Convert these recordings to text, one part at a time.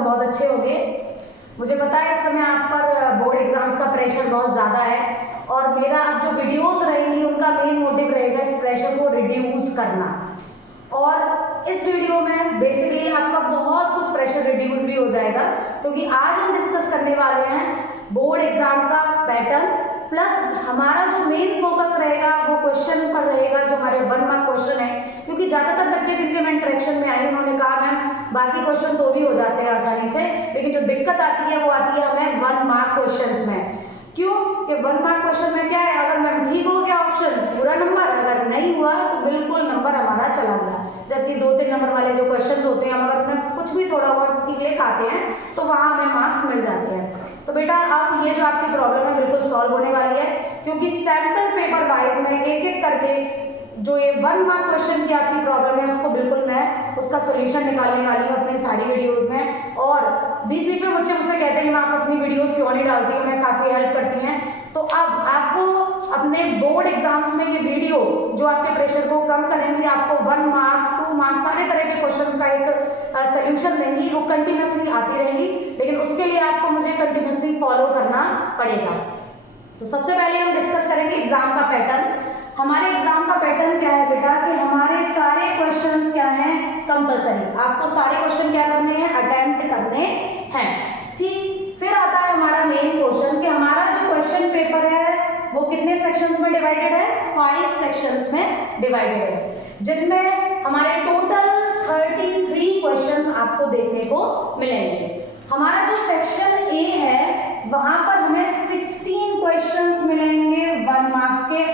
सब बहुत अच्छे होंगे। मुझे पता है इस समय आप पर बोर्ड एग्जाम्स का प्रेशर बहुत ज़्यादा है और मेरा अब जो वीडियोस रहेंगी उनका मेन मोटिव रहेगा इस प्रेशर को रिड्यूस करना। और इस वीडियो में बेसिकली आपका बहुत कुछ प्रेशर रिड्यूस भी हो जाएगा, क्योंकि आज हम डिस्कस करने वाले हैं बोर्ड एग्जाम का पैटर्न, प्लस हमारा जो मेन फोकस रहेगा वो क्वेश्चन पर रहेगा जो हमारे 1 मार्क क्वेश्चन है। क्योंकि ज़्यादातर बच्चे जिनके मैं इंटरेक्शन में आई उन्होंने कहा मैम बाकी क्वेश्चन तो भी हो जाते हैं आसानी से, लेकिन जो दिक्कत आती है वो आती है हमें 1 मार्क क्वेश्चन में। क्यों कि 1 मार्क क्वेश्चन में क्या है, अगर मैम ठीक हो गया ऑप्शन पूरा नंबर, अगर नहीं हुआ तो बिल्कुल नंबर हमारा चला गया। जबकि 2-3 नंबर वाले जो क्वेश्चन होते हैं अगर उसमें कुछ भी थोड़ा बहुत ठीक लिख आते हैं तो वहाँ हमें मार्क्स मिल जाते हैं। तो बेटा अब ये जो आपकी प्रॉब्लम है बिल्कुल सॉल्व होने वाली है, क्योंकि सैंपल पेपर वाइज में एक एक करके जो ये 1 मार्क क्वेश्चन की आपकी प्रॉब्लम है उसको बिल्कुल मैं उसका सोल्यूशन निकालने वाली हूँ अपनी सारी वीडियोस में। और बीच बीच में बच्चे मुझसे कहते हैं कि मैं आप अपनी वीडियोस क्यों नहीं डालती हूँ, मैं काफ़ी हेल्प करती हैं। तो अब आपको अपने बोर्ड एग्जाम्स में ये वीडियो जो आपके प्रेशर को कम करेंगी, आपको 1 मार्क 2 मार्क सारे तरह के क्वेश्चन का एक सोल्यूशन देंगी, वो कंटिन्यूसली आती रहेंगी, लेकिन उसके लिए आपको मुझे कंटिन्यूसली फॉलो करना पड़ेगा। तो सबसे पहले हम डिस्कस करेंगे एग्जाम का पैटर्न। हमारे एग्जाम का पैटर्न क्या है बेटा कि हमारे सारे क्वेश्चंस क्या हैं, कंपलसरी। आपको सारे क्वेश्चन क्या करने हैं, अटेम्प्ट करने हैं। ठीक, फिर आता है हमारा मेन क्वेश्चन कि हमारा जो क्वेश्चन पेपर है वो कितने सेक्शंस में डिवाइडेड है, 5 सेक्शंस में डिवाइडेड है, जिनमें हमारे टोटल 33 क्वेश्चंस आपको देखने को मिलेंगे। हमारा जो सेक्शन ए है वहां पर हमें 16 क्वेश्चंस मिलेंगे 1 मार्क्स के,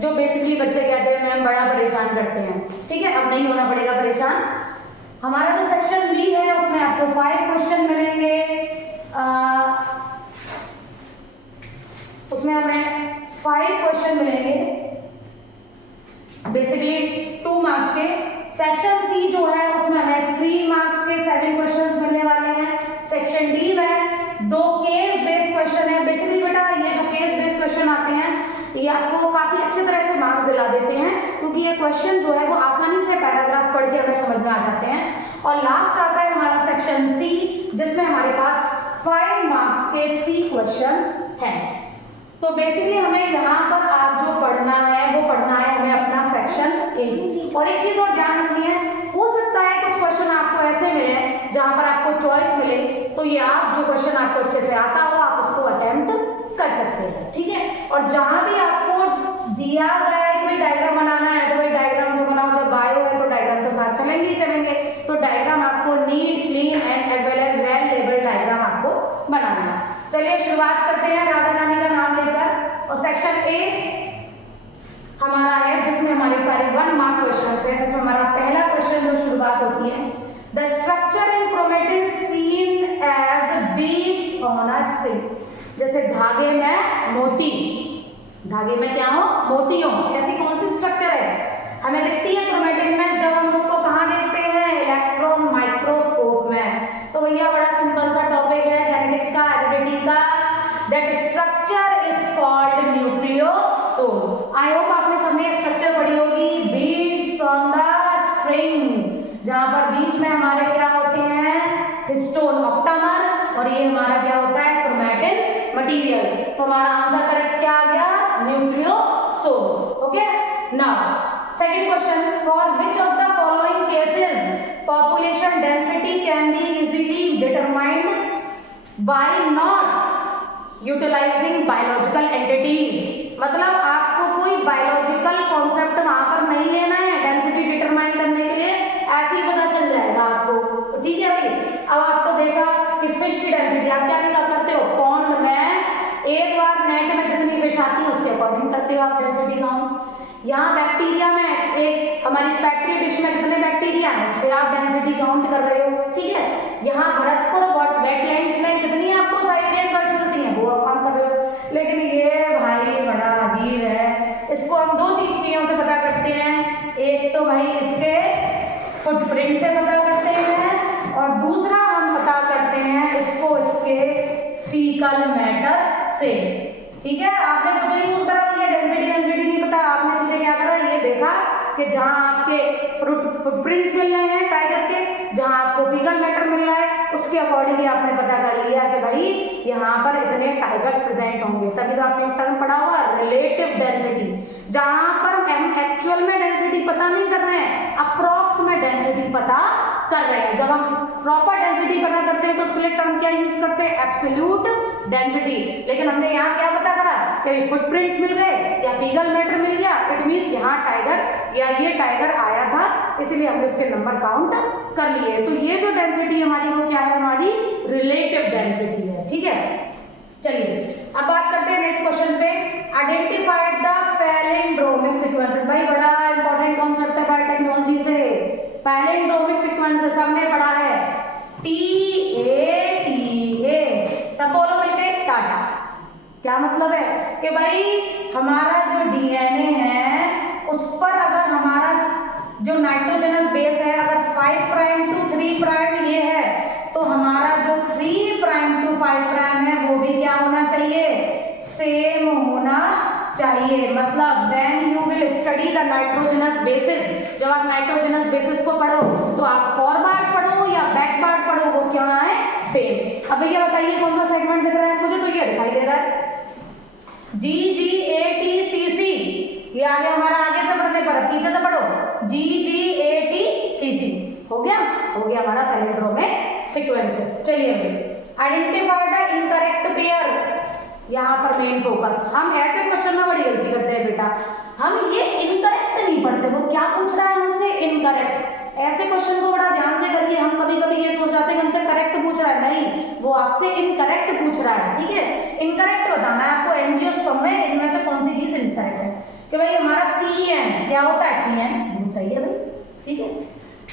जो बेसिकली बच्चे कहते हैं मैम बड़ा परेशान करते हैं। ठीक है, अब नहीं होना पड़ेगा परेशान। हमारा जो सेक्शन बी है उसमें आपको 5 क्वेश्चन मिलेंगे, उसमें हमें 5 क्वेश्चन मिलेंगे बेसिकली 2 मार्क्स के। सेक्शन सी जो है उसमें हमें 3 मार्क्स के 7 क्वेश्चंस मिलने वाले हैं। सेक्शन डी में 2 केस बेस्ड क्वेश्चन है। बेसिकली बेटा ये जो केस बेस्ड क्वेश्चन आते हैं ये आपको काफी अच्छी तरह से मार्क्स दिला देते हैं, क्योंकि ये क्वेश्चन जो है वो आसानी से पैराग्राफ पढ़ के हमें समझ में आ जाते हैं। और लास्ट आता है हमारा सेक्शन सी, जिसमें हमारे पास 5 मार्क्स के 3 क्वेश्चंस हैं। तो बेसिकली हमें यहाँ पर आज जो पढ़ना है वो पढ़ना है हमें अपना सेक्शन ए। और एक चीज और ध्यान रखनी है, हो सकता है कुछ क्वेश्चन आपको ऐसे मिले जहाँ पर आपको चॉइस मिले, तो ये आप जो क्वेश्चन आपको अच्छे से आता हो आप उसको अटेम्प्ट कर सकते हैं। ठीक है, और जहाँ भी आपको दिया गया है कि डायग्राम बनाना है तो भाई डायग्राम तो बनाओ, जब बायो है तो डायग्राम तो साथ चलेंगे ही चलेंगे, तो डायग्राम आपको neat clean and as well as well label diagram आपको बनाना है। चलिए शुरुआत करते हैं राधा रानी का नाम लेकर। और सेक्शन ए हमारा है जिसमें हमारे सारे 1 मार्क क्वेश्चन है, जिसमें हमारा पहला क्वेश्चन जो शुरुआत होती है, the structure in chromatin seen as beads on a string. जैसे धागे में मोती, धागे में क्या हो, मोती हो, ऐसी कौन सी स्ट्रक्चर है हमें दिखती है क्रोमेटिन में, जब हम उसको कहाँ देखते हैं, इलेक्ट्रॉन माइक्रोस्कोप में। तो भैया बड़ा सिंपल सा टॉपिक है जेनेटिक्स का, हेरिडिटी का, that structure is called nucleosome. I hope आपने सबने स्ट्रक्चर पढ़ी होगी, बीड्स ऑन द स्ट्रिंग, जहां पर बीच में हमारे क्या होते हैं, हिस्टोन ऑक्टामर, और ये हमारा क्या होता है, क्रोमेटिन मटेरियल। तो हमारा आंसर करेक्ट क्या आ गया, nucleosomes. Okay, now second question, for which of the following cases population density can be easily determined by not utilising biological entities. मतलब आपको कोई बायोलॉजिकल कॉन्सेप्ट वहां पर नहीं लेना है डेंसिटी डिटरमाइन करने के लिए, ऐसे ही पता चल जाएगा आपको। तो ठीक है भाई, अब आपको देखा कि फिश की डेंसिटी आप क्या निकाल करते हो, पॉन्ड में एक बार नेट में जितनी फिश आती है उसके अकॉर्डिंग करते हो आप डेंसिटी काउंट। यहाँ बैक्टीरिया में एक हमारी पेट्री डिश में कितने बैक्टीरिया हैं उससे आप डेंसिटी काउंट कर रहे हो। ठीक है, यहाँ भरतपुर वेटलैंड्स में कितनी आपको साइबेरियन बर्ड्स मिलती हैं वो आप काउंट कर रहे हो। लेकिन ये भाई बड़ा अजीब है, इसको हम 2-3 चीजों से पता करते हैं। एक तो भाई इसके फुटप्रिंट से पता करते हैं, और दूसरा हम पता करते हैं इसको इसके फीकल मैटर से। ठीक है, आपने कुछ नहीं यूज करा, ये डेंसिटी नहीं पता, आपने सीधे क्या करा, ये देखा कि जहां आपके फुटप्रिंट्स मिल रहे हैं टाइगर के, जहां आपको फीकल मैटर मिल रहा है उसके अकॉर्डिंग आपने पता कर लिया कि भाई यहाँ पर इतने टाइगर्स प्रेजेंट होंगे। तभी तो आपने एक टर्म पढ़ा होगा रिलेटिव डेंसिटी, जहां पर हम एक्चुअल में डेंसिटी पता नहीं कर रहे हैं, अप्रॉक्स में डेंसिटी पता कर रहे हैं। जब हम प्रॉपर डेंसिटी पता करते हैं तो उसके लिए टर्म क्या यूज करते हैं, एब्सोल्यूट डेंसिटी। लेकिन हमने यहाँ क्या पता करा कि फुटप्रिंट्स मिल गए या फीगल मैटर मिल गया, इट मींस यहाँ टाइगर या ये टाइगर आया था, इसलिए हमने उसके नंबर काउंट कर लिए। तो ये जो डेंसिटी हमारी वो क्या है, हमारी रिलेटिव डेंसिटी है। ठीक है, चलिए अब बात करते हैं नेक्स्ट क्वेश्चन पे। Identify the palindromic sequences. भाई बड़ा इंपॉर्टेंट कॉन्सेप्ट है बायोटेक्नोलॉजी से, पैलिंड्रोमिक सीक्वेंसेस हमने पढ़ा है, TATA, सब बोलो मिलके टाटा। क्या मतलब है कि भाई हमारा जो DNA है उस पर अगर हमारा जो नाइट्रोजनस बेस है अगर 5 प्राइम टू 3 प्राइम ये है, तो हमारा जो 3 प्राइम टू 5 प्राइम है वो भी क्या होना चाहिए, सेम होना चाहिए। मतलब when you will study the nitrogenous bases, जब आप नाइट्रोजनस बेसिस को पढ़ो तो आप फॉरवर्ड पढ़ो या बैकवर्ड पढ़ो, वो क्या है, सेम। अब भैया बताइए कौन सा सेगमेंट दिख रहा है मुझे, तो ये दिखाई दे रहा है GGATCC। ये आगे हमारा आगे से पढ़ने पर, पीछे से पढ़ो, GGATCC हो गया हमारा पैलिंड्रोमिक सीक्वेंसेस। चलिए आइडेंटिफाई द इनकरेक्ट पेयर, यहाँ पर मेन फोकस। हम ऐसे क्वेश्चन में बड़ी गलती करते हैं बेटा, हम ये इनकरेक्ट नहीं पढ़ते, वो क्या पूछ रहा है हमसे, इनकरेक्ट। ऐसे क्वेश्चन को बड़ा ध्यान से करिए, हम कभी कभी ये सोच जाते हैं कि हमसे करेक्ट पूछ रहा है, नहीं, वो आपसे इनकरेक्ट पूछ रहा है। ठीक है, इनकरेक्ट बताना है आपको एंजियोस्पर्म में इनमें से कौन सी चीज इनकरेक्ट है। कि भाई हमारा PN क्या होता है, PN सही है भाई, ठीक है।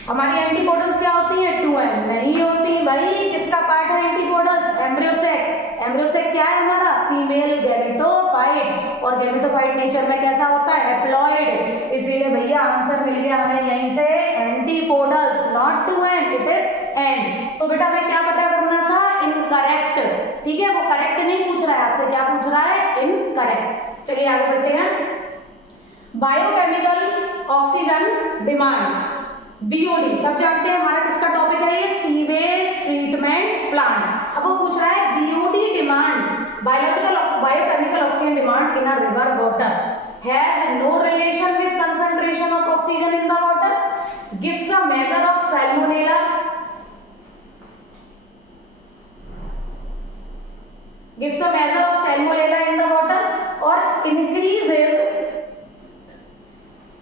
हमारी एंटीबॉडीज क्या होती है, 2N नहीं होती भाई। किसका पार्ट है एंटीबॉडीज, एम्ब्रियोसेक। एम्ब्रियोसेक क्या है हमारा, फीमेल गैमेटोफाइट, और गैमेटोफाइट नेचर में कैसा होता है, हैप्लॉइड। इसीलिए भैया आंसर मिल गया हमें यहीं से, antibodies, not 2N, it is N। तो बेटा हमें क्या पता करना था, इनकरेक्ट। ठीक है, वो करेक्ट नहीं पूछ रहा है आपसे, क्या पूछ रहा है, इनकरेक्ट। चलिए आगे बढ़ते हैं। बायोकेमिकल ऑक्सीजन डिमांड, BOD सब जानते हैं, हमारा किसका टॉपिक है ये, सीवेज ट्रीटमेंट प्लांट। अब वो पूछ रहा है BOD demand, biochemical oxygen demand in a river water has no relation with concentration of oxygen in the water, gives a major of salmonella, gives a major of salmonella in the water, और increases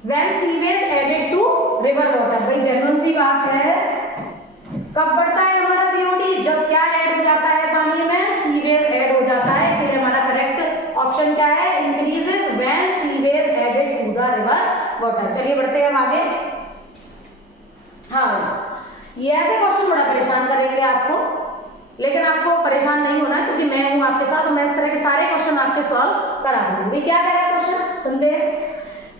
when sewage added to river water. भाई genuine सी बात है, कब बढ़ता है हमारा BOD, जब क्या ऐड हो जाता है पानी में, सीवेज ऐड हो जाता है। इसलिए हमारा करेक्ट ऑप्शन क्या है, increases when sewage added to the river water. चलिए बढ़ते हैं हम आगे। हाँ, ये ऐसे क्वेश्चन बड़ा परेशान करेंगे आपको, लेकिन आपको परेशान नहीं होना क्योंकि मैं हूं आपके साथ, मैं इस तरह के सारे क्वेश्चन आपके सॉल्व करा दूंगी। क्या कह रहा है क्वेश्चन, सुनते हैं।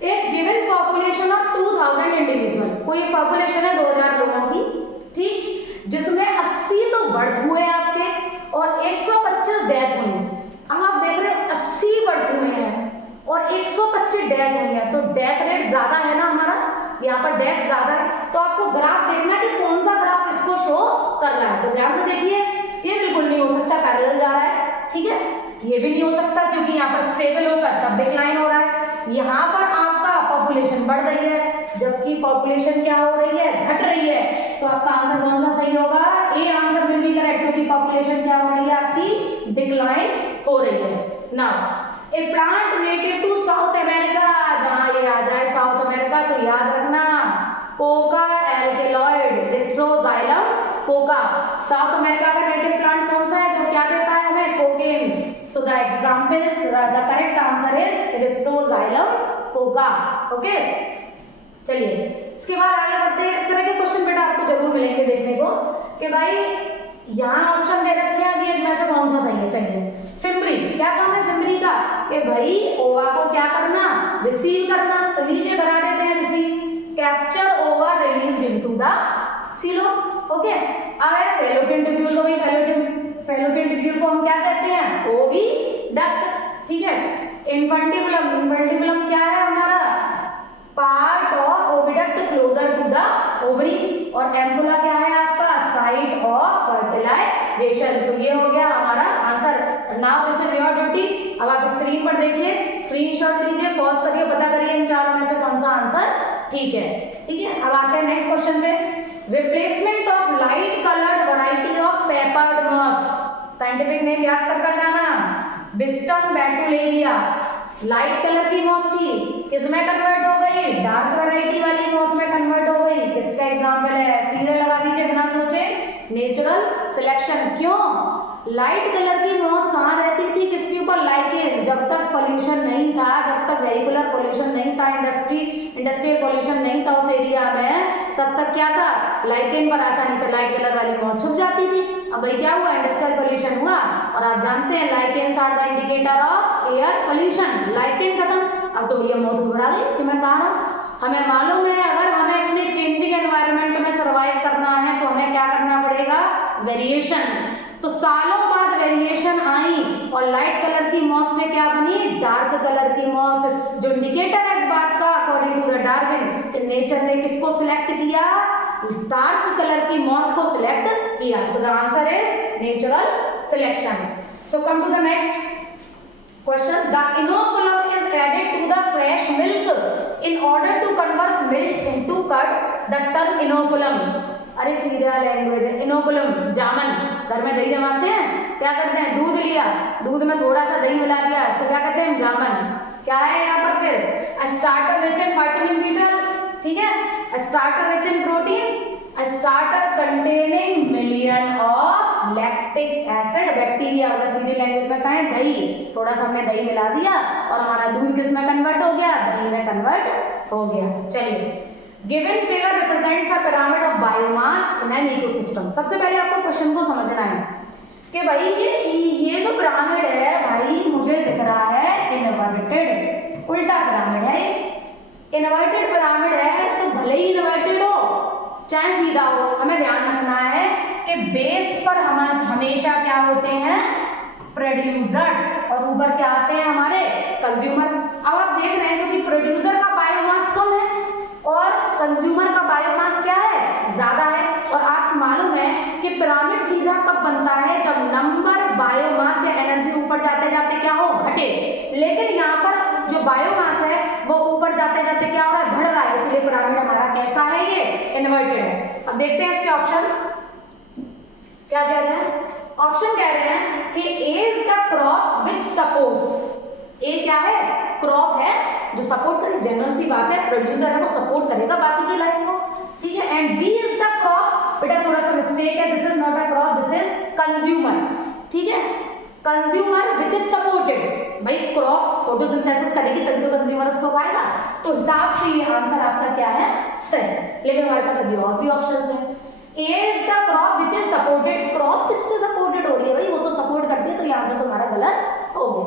एक गिवन पॉपुलेशन ऑफ 2000 इंडिविजुअल, कोई एक पॉपुलेशन है 2000 लोगों की, ठीक, जिसमें 80 तो बर्थ हुए आपके और 125 डेथ हुई। अब आप देख रहे हो 80 बर्थ हुए हैं और 125 डेथ हुई है, तो डेथ रेट ज्यादा है ना हमारा, यहाँ पर डेथ ज्यादा है। तो आपको ग्राफ देखना है कि कौन सा ग्राफ इसको शो कर रहा है। तो ध्यान से देखिए, ये बिल्कुल नहीं हो सकता पैरेलल जा रहा है, ठीक है, ये भी नहीं हो सकता क्योंकि यहाँ पर स्टेबल होकर तब डिक्लाइन हो रहा है। यहाँ पर आपका पॉपुलेशन बढ़ रही है जबकि पॉपुलेशन क्या हो रही है, घट रही है। तो आपका आंसर कौन सा सही होगा, A answer will be correct, क्योंकि पॉपुलेशन क्या हो रही है आपकी, डिक्लाइन हो रही है। Now a plant native to South America, जहां ये आ जाए साउथ अमेरिका तो याद रखना coca alkaloid, erythroxylum coca. South America का नेटिव प्लांट कौन सा है जो क्या देता है हमें, cocaine. So the examples, the correct answer is Erythroxylum coca. Okay? चलिए इसके बाद आगे बढ़ते हैं। इस तरह के क्वेश्चन बेटा आपको जरूर मिलेंगे देखने को कि भाई यहाँ ऑप्शन दे रखे हैं, अभी इनमें से कौन सा सही है। चलिए फिम्बरी, क्या काम है फिम्बरी का, कि भाई ओवा को क्या करना, रिसीव करना। तो लीजिए करा देते हैं रिसीव, कैप्चर ओवा release into the coelom. Okay, अब है फैलोपियन ट्यूब्यूल, को भी फैलोपियन ट्यूब्यूल को हम क्या कहते हैं, ओविडक्ट, ठीक है। इन्फंटिबुलम, इन्फंटिबुलम क्या है हमारा, part of oviduct closer to the ovary, और एम्पुला क्या है आपका, साइट ऑफ फर्टिलाइजेशन। ठीक है। अब आते हैं नेक्स्ट क्वेश्चन पे। Replacement of light coloured variety of peppered moth, scientific name याद कर जाना, बिस्टन बैटुलेरिया। लाइट कलर की मॉथ थी, किसमें कन्वर्ट हो गई? डार्क वैरायटी वाली मॉथ में कन्वर्ट हो गई। किसका एग्जांपल है? सीधे लगा दीजिए बिना सोचे, नेचुरल सिलेक्शन। क्यों? लाइट कलर की मॉथ कहाँ रहती थी? किसके ऊपर? लाइकेन। जब तक पोल्यूशन नहीं था, जब तक वेहिकुलर पोल्यूशन नहीं था, इंडस्ट्रियल पोल्यूशन नहीं था उस एरिया में, तब तक क्या था? लाइकेन पर आसानी से लाइट कलर वाली मॉथ छुप जाती थी। अब भाई क्या हुआ? इंडस्ट्रियल पोल्यूशन हुआ, और आप जानते हैं lichens are the indicator of air pollution. Lichen खत्म, अब तो भैया मौत उभरा गई कि मैं कहा रहा हूं। हमें मालूम है अगर हमें अपने चेंजिंग एनवायरनमेंट में सर्वाइव करना है तो हमें क्या करना पड़ेगा? वेरिएशन। तो सालों बाद वेरिएशन आई और लाइट कलर की मौत से क्या बनी? डार्क कलर की मौत, जो इंडिकेटर है इस बात का अकॉर्डिंग टू द डार्विन कि नेचर ने किसको सिलेक्ट किया? डार्क कलर की मौत को सिलेक्ट किया। So the answer is natural selection. So come to the next question. The inoculum is added to the fresh milk in order to convert milk into curd. The term inoculum, अरे सीधा language है। Inoculum, जामन। घर में दही जमाते हैं, क्या करते हैं? दूध लिया, दूध में थोड़ा सा दही मिला दिया, उसको क्या कहते हैं? जामन। क्या है यहाँ पर फिर? A starter rich in vitamin B12, ठीक है? A starter rich in protein, a starter containing million of lactic acid bacteria. मतलब सीधी लैंग्वेज में कहें दही, थोड़ा सा हमने दही मिला दिया और हमारा दूध किस में कन्वर्ट हो गया? दही में कन्वर्ट हो गया। चलिए, given figure represents a pyramid of biomass in an ecosystem. सबसे पहले आपको क्वेश्चन को समझना है कि भाई ये जो पिरामिड है भाई, मुझे दिख रहा है इनवर्टेड, उल्टा पिरामिड है। इनवर्टेड पिरामिड है तो भले ही इनवर्टेड हो चाहे सीधा हो, हमें ध्यान रखना है कि बेस पर हम हमेशा क्या होते हैं? प्रोड्यूसर्स, और ऊपर क्या आते हैं? हमारे कंज्यूमर। अब आप देख रहे हैं क्योंकि प्रोड्यूसर का बायोमास कम है और कंज्यूमर का बायोमास क्या है? ज्यादा है। और आप मालूम है कि पिरामिड सीधा कब बनता है? जब नंबर बायोमास या एनर्जी ऊपर जाते जाते क्या हो? घटे। लेकिन यहाँ पर जो बायोमास है वो ऊपर जाते जाते क्या हो रहा है? बढ़ रहा है। इसलिए पिरामिड हमारा कैसा है? ये इन्वर्टेड है। अब देखते हैं इसके ऑप्शंस क्या कह रहे हैं। ऑप्शन कह रहे हैं कि A is the crop which supports. A क्या है? क्रॉप है जो सपोर्ट करे। जनरल सी बात है, प्रोड्यूसर है वो सपोर्ट करेगा बाकी की लाइफ को, ठीक है। And b is the crop, बेटा थोड़ा सा मिस्टेक है, this is not a crop, this is consumer, ठीक है। Consumer which is supported. भाई क्रॉप फोटोसिंथेसिस करेगी तभी तो कंज्यूमर उसको खाएगा, तो हिसाब से ये आंसर आपका क्या है? सही। लेकिन हमारे पास अभी और भी ऑप्शंस हैं। A is the crop which is supported. Crop किससे सपोर्टेड हो रही है? भाई वो तो सपोर्ट करती है, तो ये आंसर तुम्हारा गलत हो गया।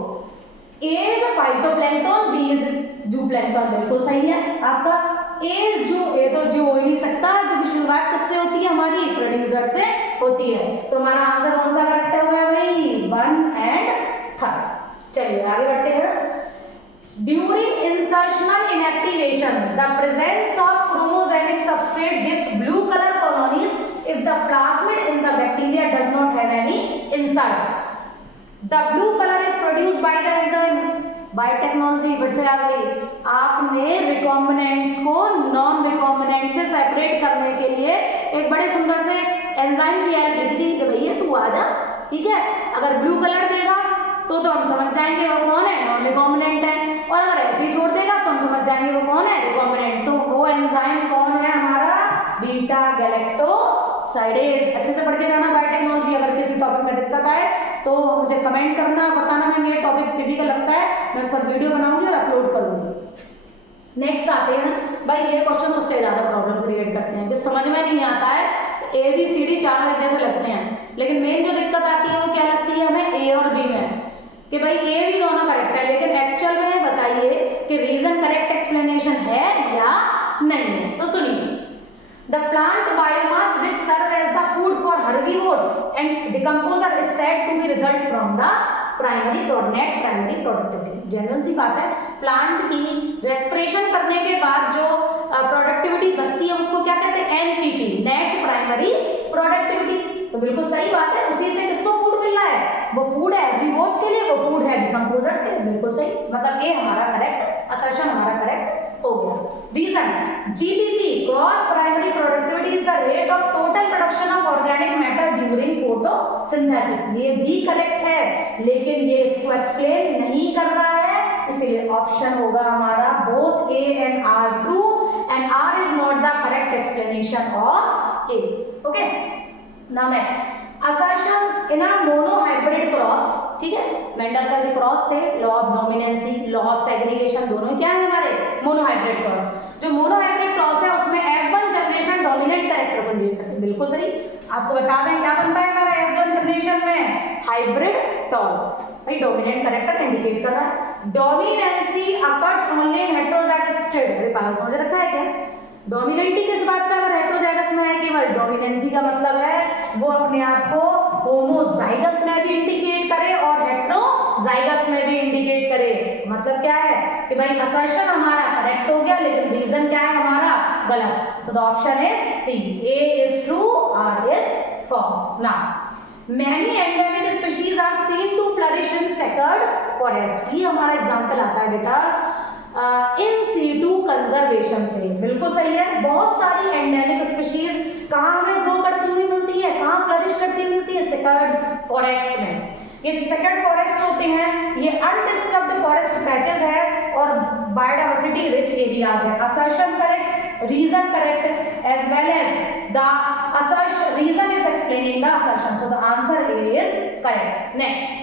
A is a phytoplankton, B is zooplankton, बिल्कुल सही है आपका। A is zoo, A तो zoo हो ही नहीं सकता क्योंकि शुरुआत किससे होती है? हमारी प्रोड्यूसर से होती है। तो हमारा आंसर कौन सा करेक्ट हो गया भाई? 1 and 3। चलिए आगे बढ़ते हैं। During insertional inactivation, the presence of chromosemic substrate gives blue color colonies if the plasmid in the bacteria does not have any insert. The blue color is produced by the enzyme. Biotechnology फिर से आ गई। आपने recombinants को non recombinant से separate करने के लिए एक बड़े सुंदर से एंजाइम की हेल्प ली थी कि भैया तू आ जा, ठीक है। अगर ब्लू कलर देगा तो हम समझ जाएंगे वो कौन है? नॉन रिकॉम्बिनेंट है। और अगर ऐसे ही छोड़ देगा तो हम समझ जाएंगे वो कौन है? रिकॉम्बिनेंट। तो वो एंजाइम कौन है हमारा? Beta galactosidase. अच्छे से पढ़ के जाना बायोटेक्नोलॉजी। अगर किसी टॉपिक में दिक्कत आए तो मुझे कमेंट करना, बताना मैम ये टॉपिक टिपिकल लगता है, मैं इस पर वीडियो बनाऊंगी और अपलोड करूंगी। नेक्स्ट आते हैं भाई, ये क्वेश्चन सबसे ज्यादा प्रॉब्लम क्रिएट करते हैं, जो समझ में नहीं आता है। ABCD चारों एक जैसे लगते हैं, लेकिन मेन जो दिक्कत आती है वो क्या लगती है हमें? A और B में, कि भाई A भी दोनों करेक्ट है, लेकिन एक्चुअल में बताइए कि रीजन करेक्ट एक्सप्लेनेशन है या नहीं है। तो सुनिए, the plant biomass which serve as the food for herbivores and decomposer is said to be result from the net primary productivity। General सी बात है, प्लांट की रेस्पिरेशन करने के बाद जो प्रोडक्टिविटी बचती है उसको क्या कहते हैं? NPP, net primary productivity. तो बिल्कुल सही बात है, उसी से किसको फूड मिल रहा है? वो फूड है हेर्बिवोर्स के लिए, वो फूड है डिकम्पोजर्स के लिए। बिल्कुल सही, मतलब ये हमारा करेक्ट असर्शन, हमारा करेक्ट हो गया। Reason GPP gross primary productivity is the rate of total production of organic matter during photosynthesis. ये भी करेक्ट है, लेकिन ये इसको एक्सप्लेन नहीं कर रहा है, इसलिए ऑप्शन होगा हमारा both A and R true and R is not the correct explanation of A. Okay, now next assertion in a monohybrid cross, ठीक है, मेंडल का जो क्रॉस थे, law of dominancy, law of segregation, दोनों क्या है हमारे मोनोहाइब्रिड क्रॉस। जो मोनोहाइब्रिड क्रॉस है उसमें F1 जनरेशन डोमिनेंट कैरेक्टर को इंडिकेट करते हैं, बिल्कुल सही। आपको बता दें क्या बनता है हमारा F1 जनरेशन में हाइब्रिड टॉल, भाई डोमिनेंट कैरेक्टर इंडिकेट कर रहा है। Dominancy occurs only in heterozygous state, अरे पागल समझ रखा है क्या? डोमिनेंटी किस बात का अगर हेटेरोजाइगस में है, केवल डोमिनेंसी का मतलब है वो अपने आप को होमोजाइगस में भी इंडिकेट करे और हेटेरोजाइगस में भी इंडिकेट करे। मतलब क्या है कि भाई असर्शन हमारा करेक्ट हो गया, लेकिन रीजन क्या है हमारा गलत। So the option is C, A is true, R is false. Now many endemic species are seen to flourish in secured forest. ये हमारा एग्जांपल आता है बेटा इन सीटू कंजर्वेशन से, बिल्कुल सही है। बहुत सारी एंडेमिक स्पीशीज कहाँ हमें ग्रो करती हुई मिलती है, कहाँ फ्लरिश करती हुई मिलती है, सेक्योर्ड फॉरेस्ट में। ये जो सेक्योर्ड फॉरेस्ट होते हैं ये अनडिस्टर्ब्ड फॉरेस्ट पैचेस है और बायोडाइवर्सिटी रिच एरियाज है। Assertion correct, reason correct, as well as the assertion reason is explaining the assertion, so the answer A is correct. Next,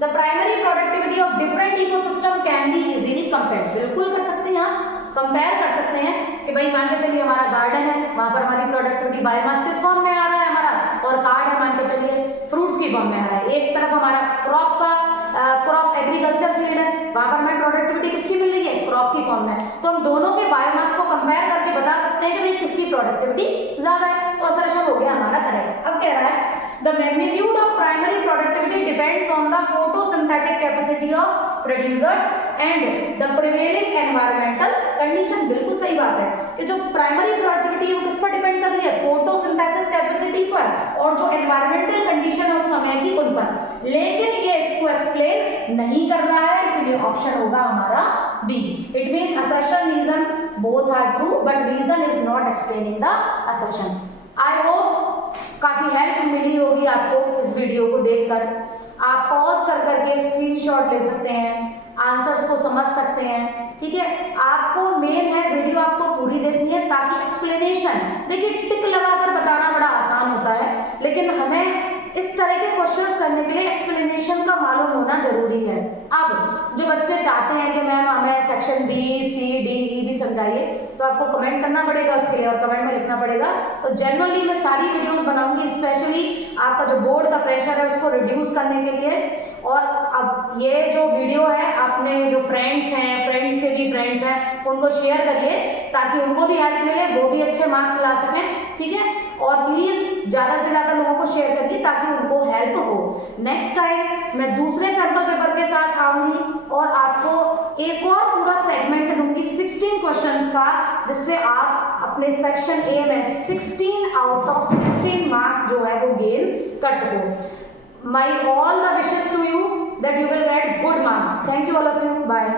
The primary productivity of different ecosystem can be easily compared। बिल्कुल कर सकते हैं, compare कर सकते हैं कि भाई मान के चलिए हमारा गार्डन है, वहां पर हमारी प्रोडक्टिविटी बायोमास किस फॉर्म में आ रहा है हमारा, और कार्ड है मान के चलिए फ्रूट्स की फॉर्म में आ रहा है। एक तरफ हमारा क्रॉप एग्रीकल्चर फील्ड है, वहां पर हमें प्रोडक्टिविटी किसकी मिल रही है, क्रॉप की फॉर्म में। तो हम दोनों के बायोमास को कंपेयर करके बता सकते हैं कि भाई किसकी प्रोडक्टिविटी ज्यादा है, तो असर्शन हो गया हमारा करेक्ट। अब कह रहा है the magnitude of primary productivity depends on the photosynthetic capacity of producers and the prevailing environmental condition। बिल्कुल सही बात है कि जो प्राइमरी प्रोडक्टिविटी है वो किस पर डिपेंड कर रही है, फोटोसिंथेसिस कैपेसिटी पर और जो एनवायरमेंटल कंडीशन है उस समय की उन पर, लेकिन ये इसको एक्सप्लेन नहीं कर रहा है, इसलिए ऑप्शन होगा हमारा B. It means assertion reason both are true but reason is not explaining the assertion. I hope काफी हेल्प मिली होगी आपको इस वीडियो को देखकर। आप पॉज कर करके स्क्रीनशॉट ले सकते हैं, आंसर्स को समझ सकते हैं, ठीक है। आपको मेन है वीडियो आपको पूरी देखनी है ताकि एक्सप्लेनेशन, देखिए टिक लगाकर बताना बड़ा आसान होता है, लेकिन हमें इस तरह के क्वेश्चंस करने के लिए एक्सप्लेनेशन का मालूम होना जरूरी है। अब जो बच्चे चाहते हैं कि मैम हमें section B C D E भी समझाइए, तो आपको कमेंट करना पड़ेगा उसके लिए और कमेंट में लिखना पड़ेगा। तो जनरली मैं सारी वीडियोस बनाऊंगी स्पेशली आपका जो बोर्ड का प्रेशर है उसको रिड्यूस करने के लिए। और अब ये जो वीडियो है अपने जो फ्रेंड्स हैं, फ्रेंड्स के भी फ्रेंड्स हैं, उनको शेयर करिए ताकि उनको भी हेल्प मिले, वो भी अच्छे मार्क्स ला सकें, ठीक है। और प्लीज ज़्यादा से ज़्यादा लोगों को शेयर करिए ताकि उनको हेल्प हो। नेक्स्ट टाइम मैं दूसरे सैंपल पेपर के साथ आऊंगी और आपको एक और पूरा सेगमेंट दूंगी 16 क्वेश्चंस का, जिससे आप अपने सेक्शन ए में 16 आउट ऑफ 16 मार्क्स जो है वो गेन कर सको। My all the wishes to you that you will get good marks. Thank you all of you. Bye.